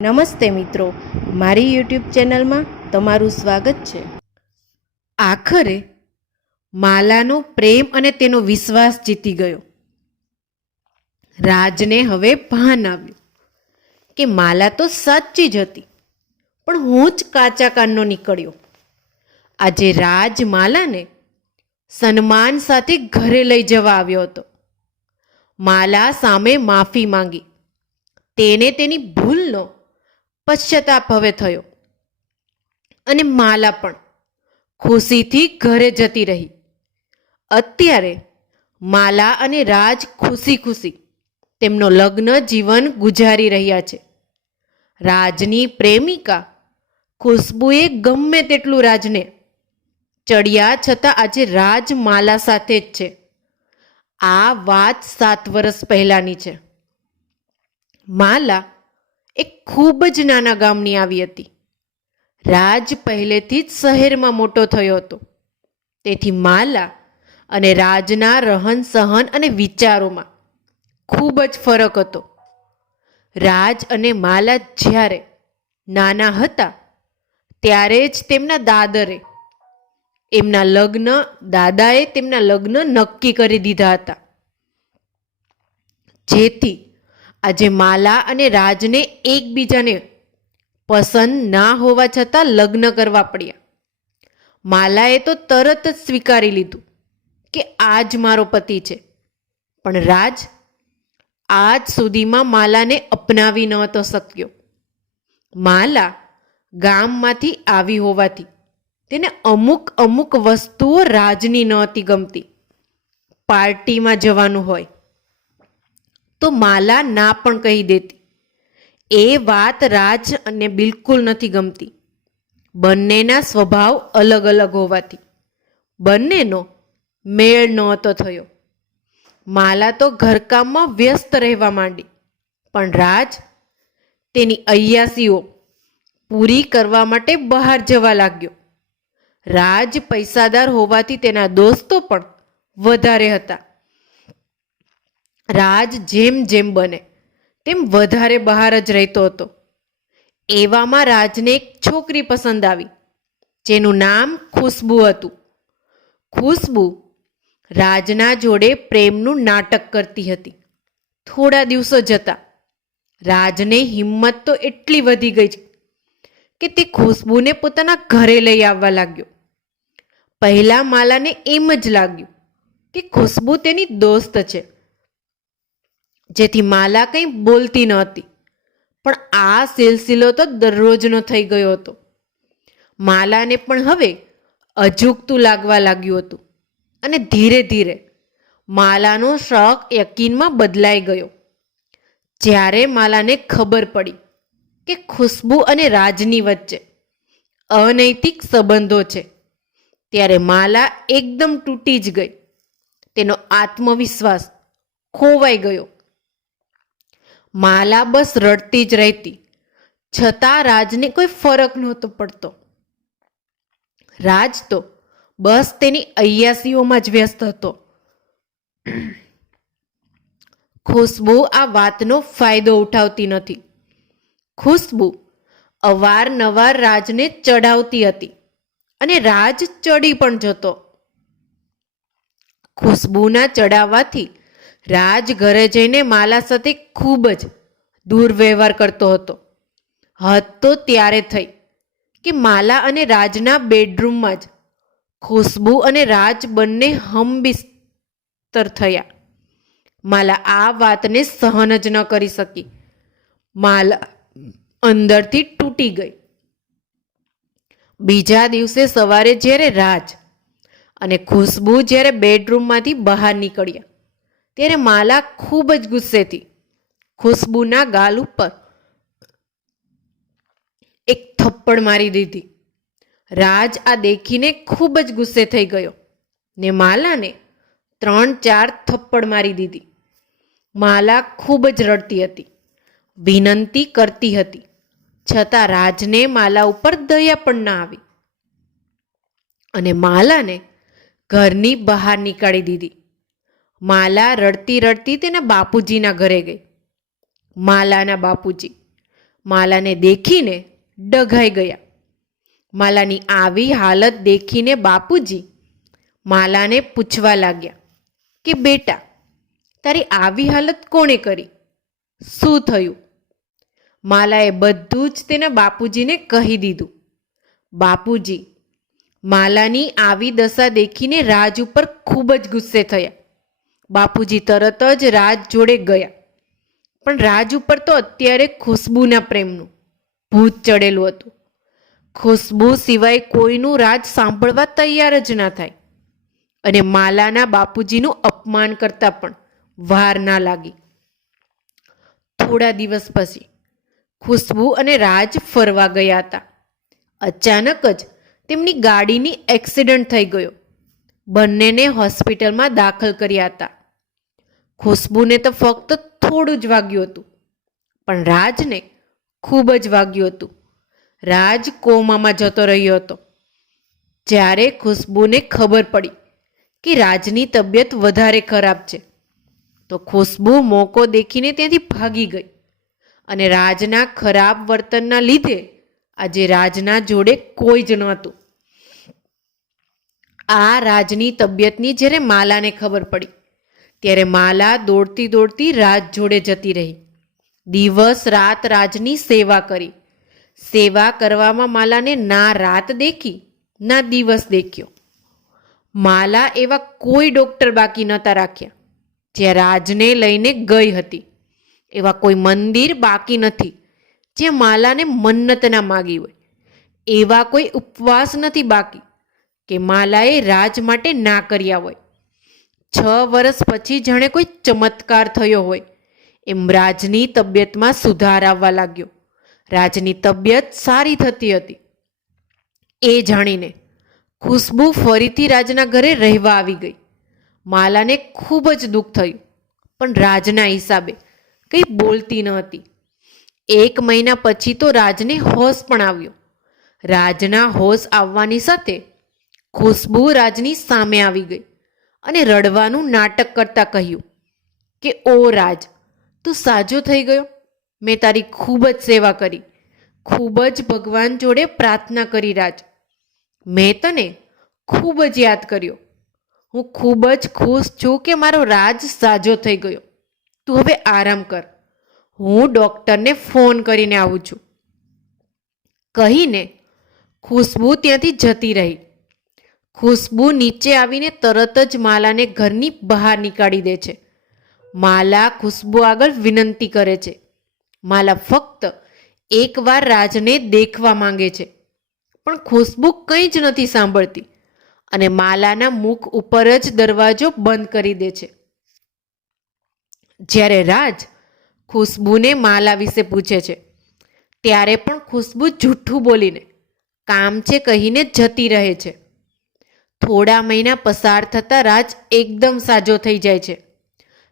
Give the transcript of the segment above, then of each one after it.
નમસ્તે મિત્રો, મારી યુટ્યુબ ચેનલમાં તમારું સ્વાગત છે. આખરે માલાનો પ્રેમ અને તેનો વિશ્વાસ જીતી ગયો. રાજને હવે ભાન આવ્યું કે માલા તો સાચી જ હતી, પણ હું જ કાચા કાનનો નીકળ્યો. આજે રાજ માલાને સન્માન સાથે ઘરે લઈ જવા આવ્યો હતો. માલા સામે માફી માંગી. તેને તેની ભૂલનો પશ્ચાતાપ હવે થયો. અને માલા પણ ખુશીથી ઘરે જતી રહી. અત્યારે માલા અને રાજ ખુશી ખુશી તેમનો લગ્ન જીવન ગુજારી રહ્યા છે. રાજની પ્રેમિકા ખુશ્બુએ ગમે તેટલું રાજને ચડિયા છતાં આજે રાજ માલા સાથે જ છે. આ વાત સાત વર્ષ પહેલાંની છે. માલા એક ખૂબ જ નાના ગામની આવી હતી. રાજ પહેલેથી જ શહેરમાં મોટો થયો હતો. તેથી માલા અને રાજના રહન સહન અને વિચારોમાં ખૂબ જ ફરક હતો. રાજ અને માલા જ્યારે નાના હતા, ત્યારે જ તેમના દાદરે એમના લગ્ન, દાદાએ તેમના લગ્ન નક્કી કરી દીધા હતા. જેથી આજે માલા અને રાજને એકબીજાને પસંદ ના હોવા છતાં લગ્ન કરવા પડ્યા. માલાએ તો તરત જ સ્વીકારી લીધું કે આ જ મારો પતિ છે. પણ રાજ આજ સુધીમાં માલાને અપનાવી નહોતો શક્યો. માલા ગામમાંથી આવી હોવાથી તેને અમુક અમુક વસ્તુઓ રાજની નહોતી ગમતી. પાર્ટીમાં જવાનું હોય તો માલા ના પણ કહી દેતી. એ વાત રાજ અને બિલકુલ નથી ગમતી. બંનેના સ્વભાવ અલગ અલગ હોવાથી. બંનેનો મેળ નહોતો થયો. માલા તો ઘરકામમાં વ્યસ્ત રહેવા માંડી. પણ રાજ તેની અયાસીઓ પૂરી કરવા માટે બહાર જવા લાગ્યો. રાજ પૈસાદાર હોવાથી તેના દોસ્તો પણ વધારે હતા. રાજ જેમ જેમ બને, તેમ વધારે બહાર જ રહેતો હતો. એવામાં રાજને એક છોકરી પસંદ આવી, જેનું નામ ખુશ્બુ હતું. ખુશ્બુ રાજના જોડે પ્રેમનું નાટક કરતી હતી. થોડા દિવસો જતા, રાજને હિંમત તો એટલી વધી ગઈ કે તે ખુશ્બુને પોતાના ઘરે લઈ આવવા લાગ્યો. પહેલાં માલાને એમ જ લાગ્યું કે ખુશ્બુ તેની દોસ્ત છે. જેથી માલા કંઈ બોલતી ન હતી. પણ આ સિલસિલો તો દરરોજનો થઈ ગયો હતો. માલાને પણ હવે અજુગતું લાગવા લાગ્યું હતું. અને ધીરે ધીરે માલાનો શોખ યકીનમાં બદલાઈ ગયો. જ્યારે માલાને ખબર પડી કે ખુશ્બુ અને રાજની વચ્ચે અનૈતિક સંબંધો છે, ત્યારે માલા એકદમ તૂટી જ ગઈ. તેનો આત્મવિશ્વાસ ખોવાઈ ગયો. માલા બસ રડતી જ રહેતી. છતાં રાજને કોઈ ફરક નહોતો પડતો. રાજ તો બસ તેની અયાસીઓમાં જ વ્યસ્ત હતો. ખુશ્બુ આ વાતનો ફાયદો ઉઠાવતી નથી. ખુશ્બુ અવારનવાર રાજને ચડાવતી હતી અને રાજ ચડી પણ જતો. ખુશ્બુના ચડાવવાથી રાજ ઘરે જઈને માલા સાથે ખૂબ જ દુર્વ્યવહાર કરતો હતો. હદ તો ત્યારે થઈ કે માલા અને રાજના બેડરૂમમાં જ ખુશ્બુ અને રાજ બંને હમબિસ્તર થયા. માલા આ વાતને સહન જ ન કરી શકી. માલા અંદરથી તૂટી ગઈ. બીજા દિવસે સવારે જ્યારે રાજ અને ખુશ્બુ જ્યારે બેડરૂમમાંથી બહાર નીકળ્યા ત્યારે માલા ખૂબ જ ગુસ્સેથી ખુશ્બુના ગાલ ઉપર એક થપ્પડ મારી દીધી. રાજ આ દેખીને ખૂબ જ ગુસ્સે થઈ ગયો ને માલાને ત્રણ ચાર થપ્પડ મારી દીધી. માલા ખૂબ જ રડતી હતી. વિનંતી કરતી હતી. છતાં રાજને માલા ઉપર દયા પણ ના આવી. અને માલાને ઘરની બહાર નીકાળી દીધી. માલા રડતી રડતી તેના બાપુજીના ઘરે ગઈ. માલાના બાપુજી માલાને દેખીને ડઘાઈ ગયા. માલાની આવી હાલત દેખીને બાપુજી માલાને પૂછવા લાગ્યા કે, બેટા, તારી આવી હાલત કોણે કરી? શું થયું? માલાએ બધું જ તેના બાપુજીને કહી દીધું. બાપુજી માલાની આવી દશા દેખીને રાજ ઉપર ખૂબ જ ગુસ્સે થયા. બાપુજી તરત જ રાજ જોડે ગયા. પણ રાજ ઉપર તો અત્યારે ખુશ્બુના પ્રેમનું ભૂત ચડેલું હતું. ખુશ્બુ સિવાય કોઈનું રાજ સાંભળવા તૈયાર જ ના થાય. અને માલાના બાપુજીનું અપમાન કરતા પણ વાર ના લાગી. થોડા દિવસ પછી ખુશ્બુ અને રાજ ફરવા ગયા હતા. અચાનક જ તેમની ગાડીની એક્સિડન્ટ થઈ ગયો. બંનેને હોસ્પિટલમાં દાખલ કર્યા હતા. ખુશ્બુને તો ફક્ત થોડું જ વાગ્યું હતું. પણ રાજને ખૂબ જ વાગ્યું હતું. રાજ કોમામાં જતો રહ્યો હતો. જ્યારે ખુશ્બુને ખબર પડી કે રાજની તબિયત વધારે ખરાબ છે, તો ખુશ્બુ મોકો દેખીને ત્યાંથી ભાગી ગઈ અને રાજના ખરાબ વર્તનના લીધે આજે રાજના જોડે કોઈ જ નહોતું. આ રાજની તબિયતની જ્યારે માલાને ખબર પડી ત્યારે માલા દોડતી દોડતી રાજ જોડે જતી રહી. દિવસ રાત રાજની સેવા કરી. સેવા કરવામાં માલાને ના રાત દેખી, ના દિવસ દેખ્યો. માલા એવા કોઈ ડૉક્ટર બાકી નહોતા રાખ્યા. જે રાજને લઈને ગઈ હતી. એવા કોઈ મંદિર બાકી નથી. જે માલાને મન્નત ના માગી હોય. એવા કોઈ ઉપવાસ નથી બાકી. કે માલાએ રાજ માટે ના કર્યા હોય. છ વર્ષ પછી જાણે કોઈ ચમત્કાર થયો હોય. એમ રાજની તબિયતમાં સુધાર આવવા લાગ્યો. રાજની તબિયત સારી થતી હતી. એ જાણીને ખુશ્બુ ફરીથી રાજના ઘરે રહેવા આવી ગઈ. માલાને ખૂબ જ દુઃખ થયું, પણ રાજના હિસાબે કંઈ બોલતી ન હતી. એક મહિના પછી તો રાજને હોશ પણ આવ્યો. રાજના હોશ આવવાની સાથે ખુશ્બુ રાજની સામે આવી ગઈ. અને રડવાનું નાટક કરતા કહ્યું કે, ઓ રાજ, તું સાજો થઈ ગયો? મેં તારી ખૂબ જ સેવા કરી. ખૂબ જ ભગવાન જોડે પ્રાર્થના કરી રાજ. મેં તને ખૂબ જ યાદ કર્યો. હું ખૂબ જ ખુશ છું કે મારો રાજ સાજો થઈ ગયો. તું હવે આરામ કર. હું ડૉક્ટરને ફોન કરીને આવું છું. કહીને ખુશ્બુ ત્યાંથી જતી રહી. ખુશ્બુ નીચે આવીને તરત જ માલાને ઘરની બહાર નીકાળી દે છે. માલા ખુશ્બુ આગળ વિનંતી કરે છે. માલા ફક્ત એકવાર રાજને દેખવા માંગે છે. પણ ખુશ્બુ કંઈ જ નથી સાંભળતી અને માલાના મુખ ઉપર જ દરવાજો બંધ કરી દે છે. જ્યારે રાજ ખુશ્બુને માલા વિશે પૂછે છે, ત્યારે પણ ખુશ્બુ જૂઠું બોલીને કામ છે કહીને જતી રહે છે. થોડા મહિના પસાર થતાં રાજ એકદમ સાજો થઈ જાય છે.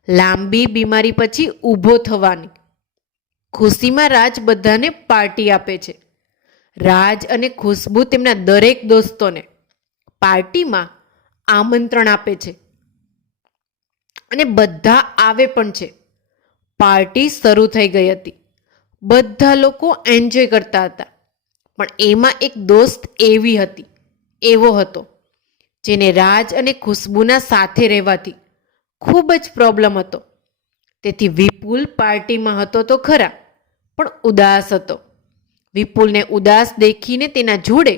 લાંબી બીમારી પછી ઊભો થવાની. ખુશીમાં રાજ બધાને પાર્ટી આપે છે. રાજ અને ખુશ્બુ તેમના દરેક દોસ્તોને પાર્ટીમાં આમંત્રણ આપે છે. અને બધા આવે પણ છે. પાર્ટી શરૂ થઈ ગઈ હતી. બધા લોકો એન્જોય કરતા હતા. પણ એમાં એક દોસ્ત એવી હતી, એવો હતો. જેને રાજ અને ખુશ્બુના સાથે રહેવાથી ખૂબ જ પ્રોબ્લેમ હતો. તેથી વિપુલ પાર્ટીમાં હતો તો ખરા, પણ ઉદાસ હતો. વિપુલને ઉદાસ દેખીને તેના જોડે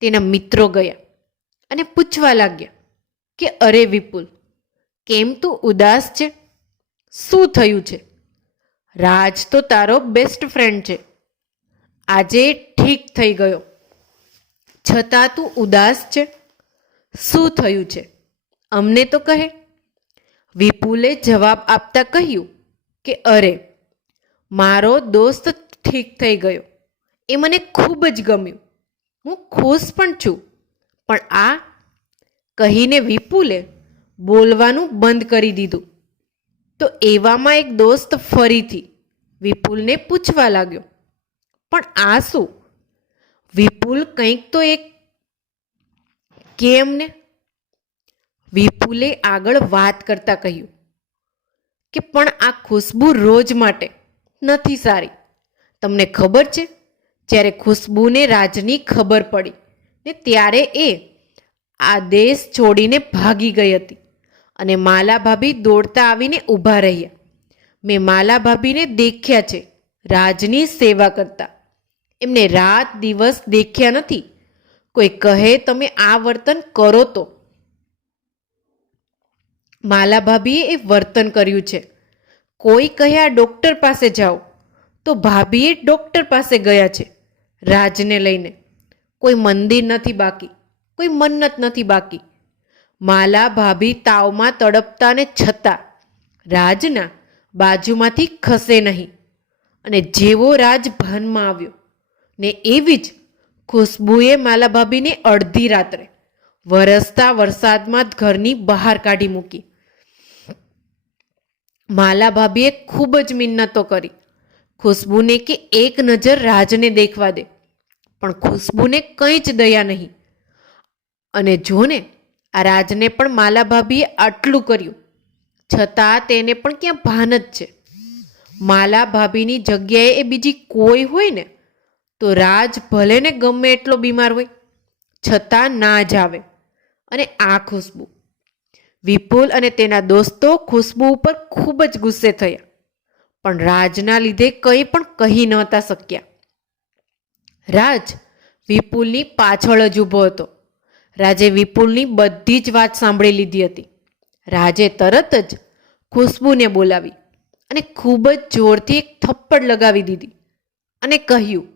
તેના મિત્રો ગયા અને પૂછવા લાગ્યા કે, અરે વિપુલ, કેમ તું ઉદાસ છે? શું થયું છે? રાજ તો તારો બેસ્ટ ફ્રેન્ડ છે. આજે ઠીક થઈ ગયો. છતાં તું ઉદાસ છે? શું થયું છે? અમને તો કહે. વિપુલે જવાબ આપતા કહ્યું કે, અરે, મારો દોસ્ત ઠીક થઈ ગયો. એ મને ખૂબ જ ગમ્યું. હું ખુશ પણ છું. પણ આ, કહીને વિપુલે બોલવાનું બંધ કરી દીધું. તો એવામાં એક દોસ્ત ફરીથી વિપુલને પૂછવા લાગ્યો. પણ આ શું? વિપુલ કંઈક તો એક કેમ ને વિપુલે આગળ વાત કરતાં કહ્યું કે, પણ આ ખુશ્બુ રોજ માટે નથી સારી. તમને ખબર છે, જ્યારે ખુશ્બુને રાજની ખબર પડી ને ત્યારે એ આ દેશ છોડીને ભાગી ગઈ હતી અને માલા ભાભી દોડતા આવીને ઊભા રહ્યા. મેં માલા ભાભીને દેખ્યા છે, રાજની સેવા કરતા. એમને રાત દિવસ દેખ્યા નથી કોઈ કહે, તમે આ વર્તન કરો તો. માલા ભાભીએ એ વર્તન કર્યું છે. કોઈ કહે, આ ડૉક્ટર પાસે જાઓ. તો ભાભીએ ડૉક્ટર પાસે ગયા છે, રાજને લઈને. કોઈ મંદિર નથી બાકી, કોઈ મન્નત નથી બાકી. માલા ભાભી તાવમાં તડપતા ને છતાં રાજના બાજુમાંથી ખસે નહીં. અને જેવો રાજ ભાનમાં આવ્યો ને એવી જ ખુશ્બુએ માલા ભાભીને અડધી રાત્રે વરસતા વરસાદમાં ઘરની બહાર કાઢી મૂકી. માલા ભાભીએ ખૂબ જ મિન્નતો કરી. ખુશ્બુને કે એક નજર રાજને દેખવા દે, પણ ખુશ્બુને કંઈ જ દયા નહીં. અને જોને, આ રાજને પણ માલા ભાભીએ આટલું કર્યું. છતાં તેને પણ ક્યાં ભાન જ છે. માલા ભાભીની જગ્યાએ એ બીજી કોઈ હોય ને તો રાજ ભલે ને ગમે એટલો બીમાર હોય, છતાં ના જ આવે. અને આ ખુશ્બુ. વિપુલ અને તેના દોસ્તો ખુશ્બુ ઉપર ખૂબ જ ગુસ્સે થયા. પણ રાજના લીધે કંઈ પણ કહી નહોતા શક્યા. રાજ વિપુલની પાછળ જ ઊભો હતો. રાજે વિપુલની બધી જ વાત સાંભળી લીધી હતી. રાજે તરત જ ખુશ્બુને બોલાવી અને ખૂબ જ જોરથી એક થપ્પડ લગાવી દીધી અને કહ્યું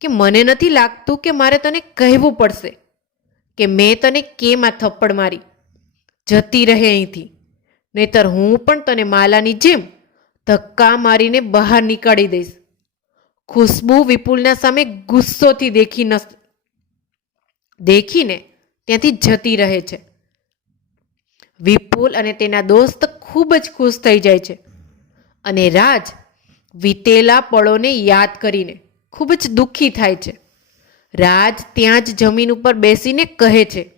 કે મને નથી લાગતું કે મારે તને કહેવું પડશે કે મેં તને કેમ થપ્પડ મારી? જતી રહે અહીંથી. નહીતર હું પણ તને માલાની જેમ ધક્કા મારીને બહાર નીકાળી દઈશ. ખુશ્બુ વિપુલના સામે ગુસ્સોથી દેખી ન દેખીને ત્યાંથી જતી રહે છે. વિપુલ અને તેના દોસ્ત ખૂબ જ ખુશ થઈ જાય છે અને રાજ વીતેલા પળોને યાદ કરીને ખૂબ જ દુઃખી થાય છે. રાજ ત્યાં જ જમીન ઉપર બેસીને કહે છે,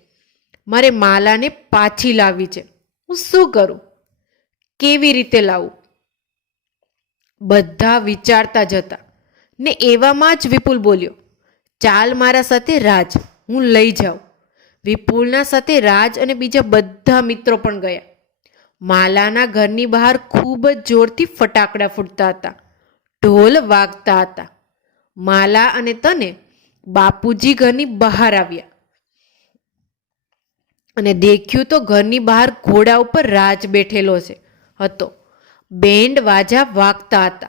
મારે માલાને પાછી લાવવી છે. હું શું કરું? કેવી રીતે લાવું? બધા વિચારતા જતા ને એવામાં જ વિપુલ બોલ્યો, ચાલ મારા સાથે રાજ, હું લઈ જાઉં. વિપુલના સાથે રાજ અને બીજા બધા મિત્રો પણ ગયા. માલાના ઘરની બહાર ખૂબ જ જોરથી ફટાકડા ફૂટતા હતા, ઢોલ વાગતા હતા. માલા અને તને બાપુજી ઘરની બહાર આવ્યા. અને દેખ્યું તો ઘરની બહાર ઘોડા ઉપર રાજ બેઠેલો છે, હતો. બેન્ડ વાજા વાગતા હતા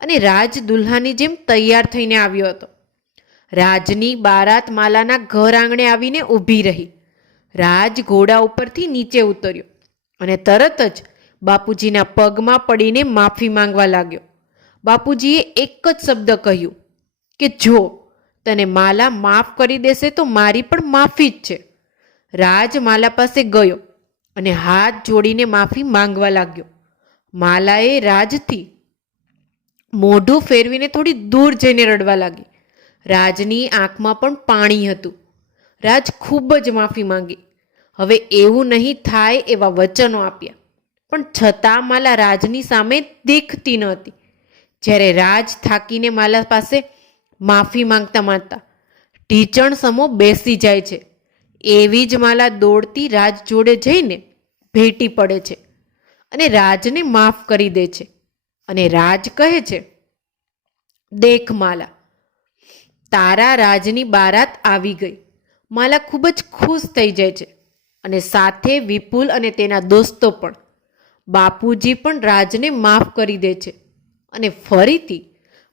અને રાજ દુલ્હાની જેમ તૈયાર થઈને આવ્યો હતો. રાજની બારાત માલાના ઘર આંગણે આવીને ઊભી રહી. રાજ ઘોડા ઉપરથી નીચે ઉતર્યો અને તરત જ બાપુજીના પગમાં પડીને માફી માંગવા લાગ્યો. બાપુજીએ એક જ શબ્દ કહ્યું કે જો તને માલા માફ કરી દેશે તો મારી પણ માફી જ છે. રાજ માલા પાસે ગયો અને હાથ જોડીને માફી માંગવા લાગ્યો. માલાએ રાજથી મોઢું ફેરવીને થોડી દૂર જઈને રડવા લાગી. રાજની આંખમાં પણ પાણી હતું. રાજ ખૂબ જ માફી માંગી. હવે એવું નહીં થાય એવા વચનો આપ્યા. પણ છતાં માલા રાજની સામે દેખતી ન હતી. જ્યારે રાજ થાકીને માલા પાસે માફી માંગતા માંગતા. ઢીચણ સમો બેસી જાય છે. એવી જ માલા દોડતી રાજ જોડે જઈને ભેટી પડે છે અને રાજને માફ કરી દે છે. અને રાજ કહે છે, દેખ માલા, તારા રાજની બારાત આવી ગઈ. માલા ખૂબ જ ખુશ થઈ જાય છે અને સાથે વિપુલ અને તેના દોસ્તો પણ. બાપુજી પણ રાજને માફ કરી દે છે અને ફરીથી